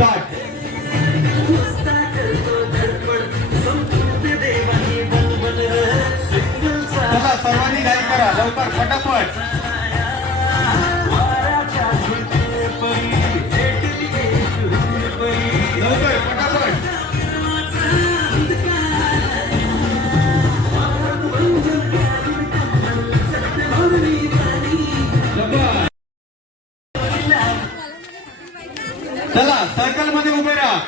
Start. सर्वांनी गाई करा. लवकर फटाफट. चला सर्कलमध्ये उभे राहा.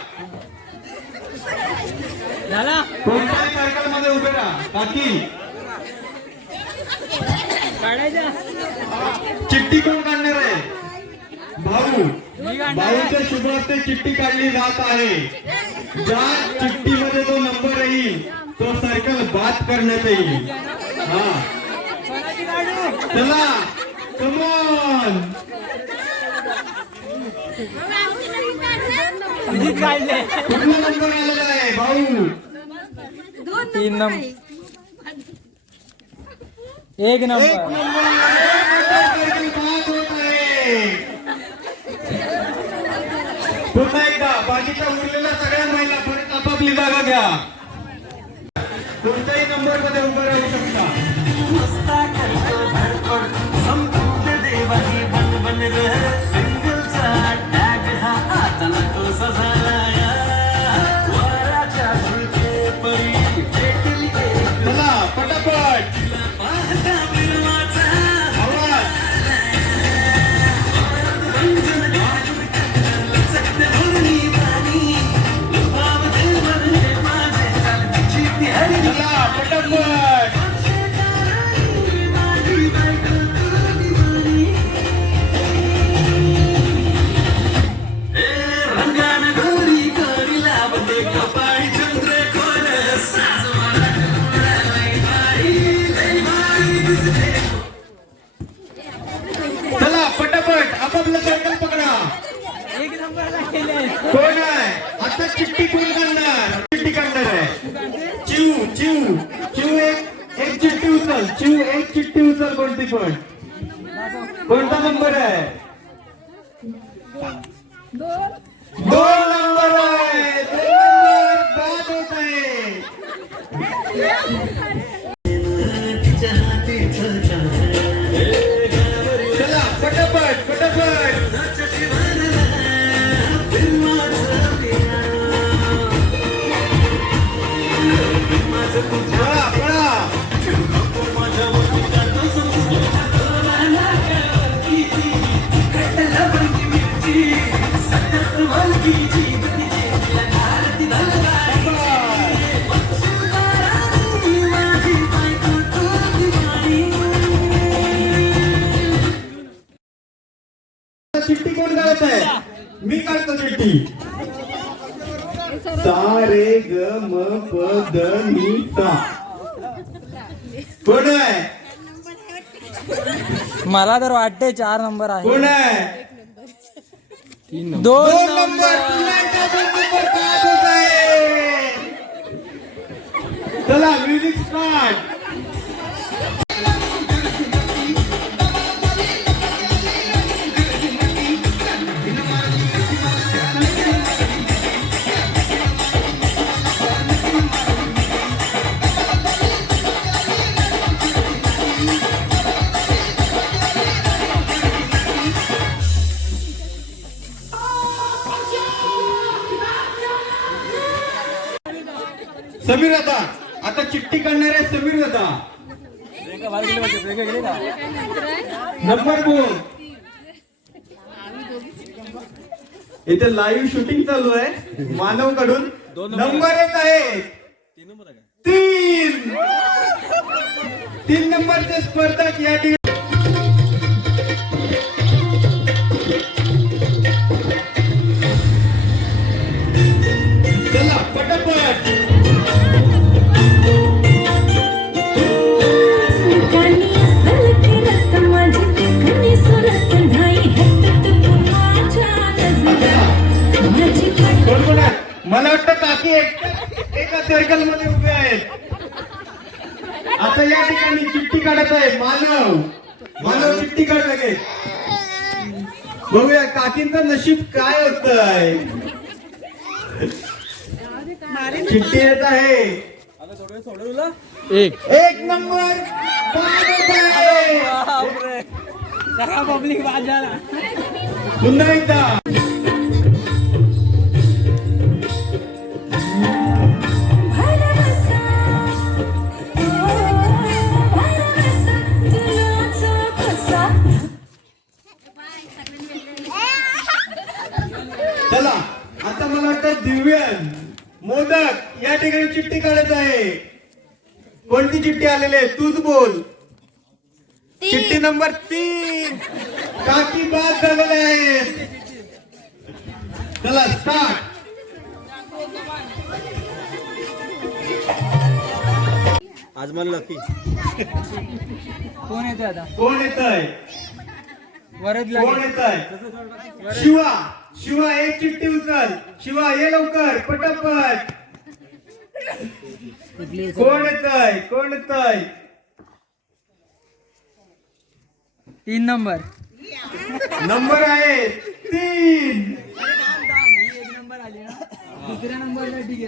कोणत्याही सर्कलमध्ये उभे राहा. बाकी. चिठ्ठी कोण काढणार आहे? भाऊ. भाऊच्या शुभ हस्ते चिठ्ठी काढली जात आहे. ज्या चिठ्ठीमध्ये जो नंबर येईल तो सर्कल बाद करण्यात येईल. हा. चला. कमॉन मीच काढले कुठला नंबर आलेला आहे भाऊ तीन नंबर. एक एक नंबर. पुन्हा एकदा बाकीच्या उरलेल्या सगळ्या महिला परत आपापली जागा घ्या. कोणत्याही नंबरमध्ये उभं राहू शकता. आता चिठ्ठी कोण काढणार चिठ्ठी काढणार आहे चिव चिव चिव एक एक चिठ्ठी उचल चिव एक चिठ्ठी उचल कोणती पण कोणता नंबर आहे दोन नंबर आहे चिठ्ठी कोण काढत आहे? मी काढतो चिठ्ठी. सा रे ग म प द नि सा कोण आहे? मला तर वाटते चार नंबर आहे. कोण आहे? दोन दोन नंबर समीर आता आता चिठ्ठी काढणार आहे समीर आता नंबर बोल. इथे लाईव्ह शूटिंग चालू आहे. मानवकडून नंबर येत आहे तीन. तीन नंबरचे स्पर्धक या ठिकाणी एक एका सर्कलमध्ये उभे आहेत. आता या ठिकाणी चिठ्ठी काढत आहे. मानव. मानव चिठ्ठी काढ लगेच. बघूया काकींचं नशीब काय होत आहे चिठ्ठी येत आहे. एक. एक नंबर. पुन्हा एकदा. आता दिव्यन मोदक या ठिकाणी चिठ्ठी काढत आहे. कोणती चिठ्ठी आलेली आहे? तूच बोल. चिठ्ठी नंबर तीन. काकी बाद झालेले आहेत. चला स्टार्ट आज मला लकी कोण येते आता कोण येत आहे शिवा शिवा एक चिठ्ठी उचल. शिवा ये लवकर पटापट. कोण येतय? कोण येतय? तीन नंबर. नंबर आहे तीन. नंबर आले दुसऱ्या नंबरला ठीक